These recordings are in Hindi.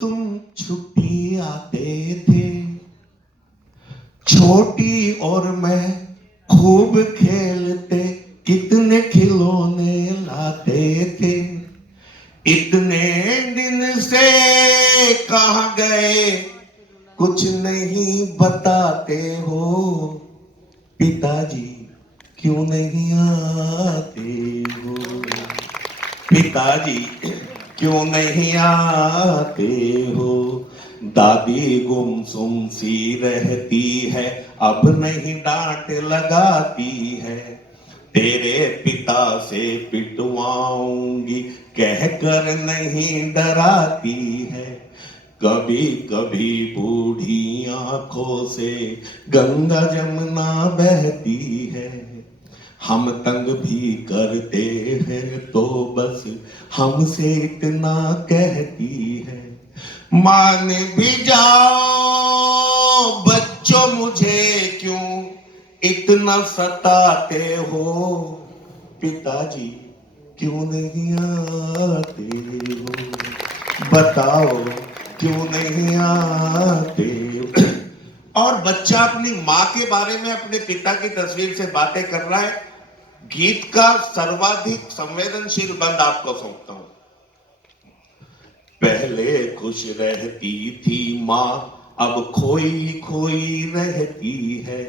तुम छुट्टी आते थे, छोटी और मैं खूब खेलते, कितने खिलौने लाते थे। इतने दिन से कहाँ गए, कुछ नहीं बताते हो। पिताजी क्यों नहीं आते हो, पिताजी क्यों नहीं आते हो। दादी गुमसुम सी रहती है, अब नहीं डांट लगाती है। तेरे पिता से पिटवाऊंगी कहकर नहीं डराती है। कभी कभी बूढ़ी आंखों से गंगा जमुना बहती है। हम तंग भी करते हैं तो बस हमसे इतना कहती है। मान भी जाओ बच्चों, मुझे क्यों इतना सताते हो। पिताजी क्यों नहीं आते हो, बताओ क्यों नहीं आते हो। और बच्चा अपनी माँ के बारे में अपने पिता की तस्वीर से बातें कर रहा है। गीत का सर्वाधिक संवेदनशील बंद आपको सौंपता हूं। पहले खुश रहती थी माँ, अब खोई खोई रहती है।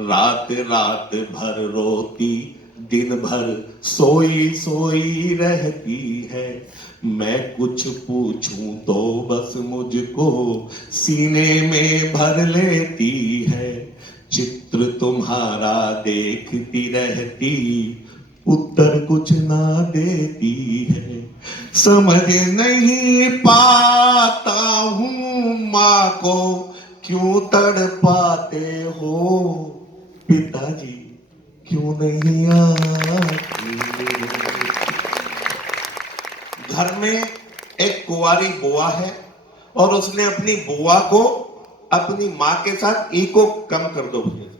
रात रात भर रोती, दिन भर सोई सोई रहती है। मैं कुछ पूछूं तो बस मुझको सीने में भर लेती है। चित्र तुम्हारा देखती रहती, उत्तर कुछ ना देती है। समझ नहीं पाता हूं माँ को क्यों तड़पाते हो। पिताजी क्यों नहीं आते। घर में एक कुंवारी बुआ है और उसने अपनी बुआ को अपनी माँ के साथ इको कम कर दो भैया,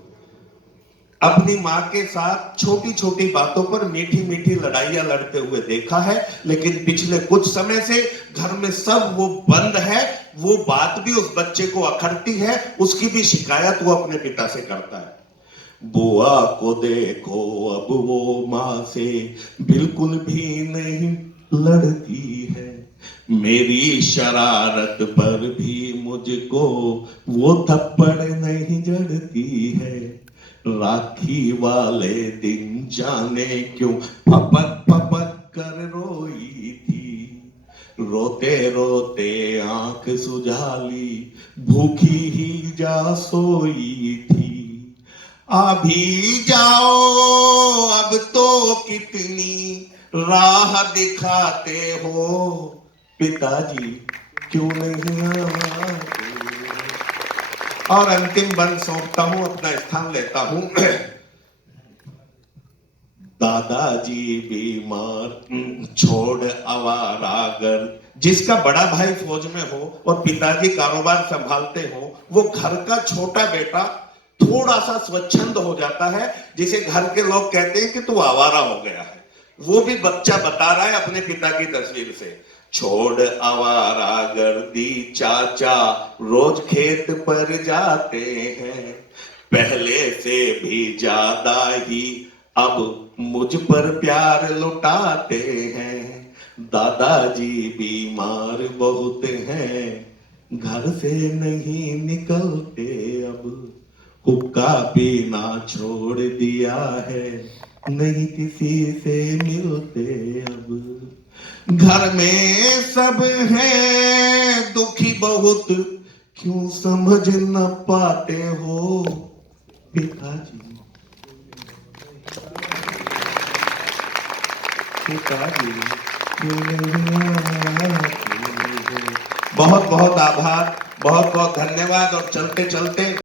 अपनी माँ के साथ छोटी छोटी बातों पर मीठी मीठी लड़ाइयां लड़ते हुए देखा है। लेकिन पिछले कुछ समय से घर में सब वो बंद है। वो बात भी उस बच्चे को अखरती है, उसकी भी शिकायत वो अपने पिता से करता है। बुआ को देखो, अब वो माँ से बिल्कुल भी नहीं लड़ती है। मेरी शरारत पर भी मुझको वो थप्पड़ नहीं जड़ती है। राखी वाले दिन जाने क्यों फपक फपक कर रोई थी। रोते रोते आंख सुझाली, भूखी ही जा सोई थी। अभी जाओ अब तो कितनी राह दिखाते हो। पिताजी क्यों नहीं आते। और अंतिम बंद सौंपता हूं, अपना स्थान लेता हूं। दादाजी बीमार छोड़ आवारागर, जिसका बड़ा भाई फौज में हो और पिताजी कारोबार संभालते हो, वो घर का छोटा बेटा थोड़ा सा स्वच्छंद हो जाता है, जिसे घर के लोग कहते हैं कि तू आवारा हो गया है। वो भी बच्चा बता रहा है अपने पिता की तस्वीर से। छोड़ आवारा गर्दी चाचा रोज खेत पर जाते हैं। पहले से भी ज्यादा ही अब मुझ पर प्यार लुटाते हैं। दादाजी बीमार बहुत हैं, घर से नहीं निकलते अब। हुक्का पीना छोड़ दिया है, नहीं किसी से मिलते अब। घर में सब हैं दुखी बहुत, क्यों समझ न पाते हो। पिताजी पिताजी क्यों नहीं आते हो। बहुत बहुत आभार, बहुत बहुत धन्यवाद। और चलते चलते